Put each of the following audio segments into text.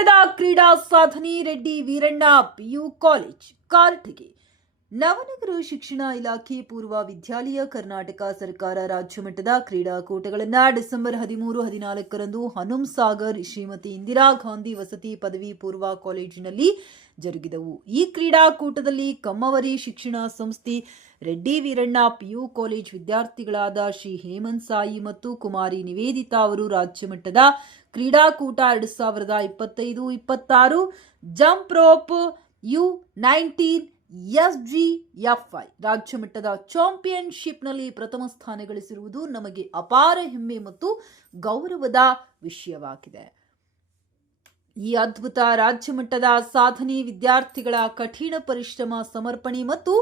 ರಾಜ್ಯಮಟ್ಟದ ಕ್ರೀಡಾ ಸಾಧನೆ ರೆಡ್ಡಿ ವೀರಣ್ಣ ಪಿಯು ಕಾಲೇಜ್ ಕಾರಟಗಿ. ನವನಗರ ಶಿಕ್ಷಣ ಇಲಾಖೆ ಪೂರ್ವ ವಿದ್ಯಾಲಯ ಕರ್ನಾಟಕ ಸರ್ಕಾರ ರಾಜ್ಯಮಟ್ಟದ ಕ್ರೀಡಾಕೂಟಗಳನ್ನು ಡಿಸೆಂಬರ್ 13-14ರಂದು ಹನುಮಸಾಗರ್ ಶ್ರೀಮತಿ ಇಂದಿರಾ ಗಾಂಧಿ ವಸತಿ ಪದವಿ ಪೂರ್ವ ಕಾಲೇಜಿನಲ್ಲಿ ಜರುಗಿದವು. ಈ ಕ್ರೀಡಾಕೂಟದಲ್ಲಿ ಕಮ್ಮವರಿ ಶಿಕ್ಷಣ ಸಂಸ್ಥೆ ರೆಡ್ಡಿ ವೀರಣ್ಣ ಪಿಯು ಕಾಲೇಜ್ ವಿದ್ಯಾರ್ಥಿಗಳಾದ ಶ್ರೀ ಹೇಮಂತ್ ಸಾಯಿ ಮತ್ತು ಕುಮಾರಿ ನಿವೇದಿತಾ ಅವರು ರಾಜ್ಯಮಟ್ಟದ ಕ್ರೀಡಾಕೂಟ 2025-26 ಜಂಪ್ ರೋಪ್ U19 SGFI ರಾಜ್ಯಮಟ್ಟದ ಚಾಂಪಿಯನ್ಶಿಪ್ನಲ್ಲಿ ಪ್ರಥಮ ಸ್ಥಾನ ಗಳಿಸಿರುವುದು ನಮಗೆ ಅಪಾರ ಹೆಮ್ಮೆ ಮತ್ತು ಗೌರವದ ವಿಷಯವಾಗಿದೆ. ಈ ಅದ್ಭುತ ರಾಜ್ಯಮಟ್ಟದ ಸಾಧನೆ ವಿದ್ಯಾರ್ಥಿಗಳ ಕಠಿಣ ಪರಿಶ್ರಮ, ಸಮರ್ಪಣೆ ಮತ್ತು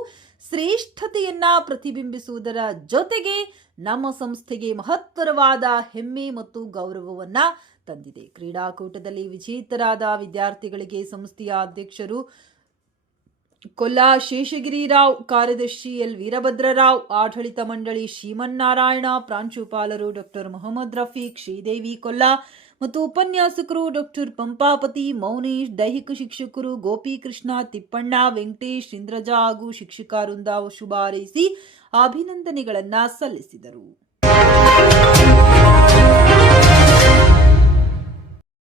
ಶ್ರೇಷ್ಠತೆಯನ್ನ ಪ್ರತಿಬಿಂಬಿಸುವುದರ ಜೊತೆಗೆ ನಮ್ಮ ಸಂಸ್ಥೆಗೆ ಮಹತ್ತರವಾದ ಹೆಮ್ಮೆ ಮತ್ತು ಗೌರವವನ್ನ ತಂದಿದೆ. ಕ್ರೀಡಾಕೂಟದಲ್ಲಿ ವಿಜೇತರಾದ ವಿದ್ಯಾರ್ಥಿಗಳಿಗೆ ಸಂಸ್ಥೆಯ ಅಧ್ಯಕ್ಷರು ಕೊಲ್ಲಾ ಶೇಷಗಿರಿರಾವ್, ಕಾರ್ಯದರ್ಶಿ ಎಲ್ ವೀರಭದ್ರರಾವ್, ಆಡಳಿತ ಮಂಡಳಿ ಶ್ರೀಮನ್ನಾರಾಯಣ, ಪ್ರಾಂಶುಪಾಲರು ಡಾಕ್ಟರ್ ಮೊಹಮ್ಮದ್ ರಫೀಕ್, ಶ್ರೀದೇವಿ ಕೊಲ್ಲಾ ಮತ್ತು ಉಪನ್ಯಾಸಕರು ಡಾಕ್ಟರ್ ಪಂಪಾಪತಿ, ಮೌನೇಶ್, ದೈಹಿಕ ಶಿಕ್ಷಕರು ಗೋಪಿಕೃಷ್ಣ, ತಿಪ್ಪಣ್ಣ, ವೆಂಕಟೇಶ್, ಇಂದ್ರಜಾ ಹಾಗೂ ಶಿಕ್ಷಕ ವೃಂದ ಶುಭ ಹಾರೈಸಿ ಅಭಿನಂದನೆಗಳನ್ನು ಸಲ್ಲಿಸಿದರು.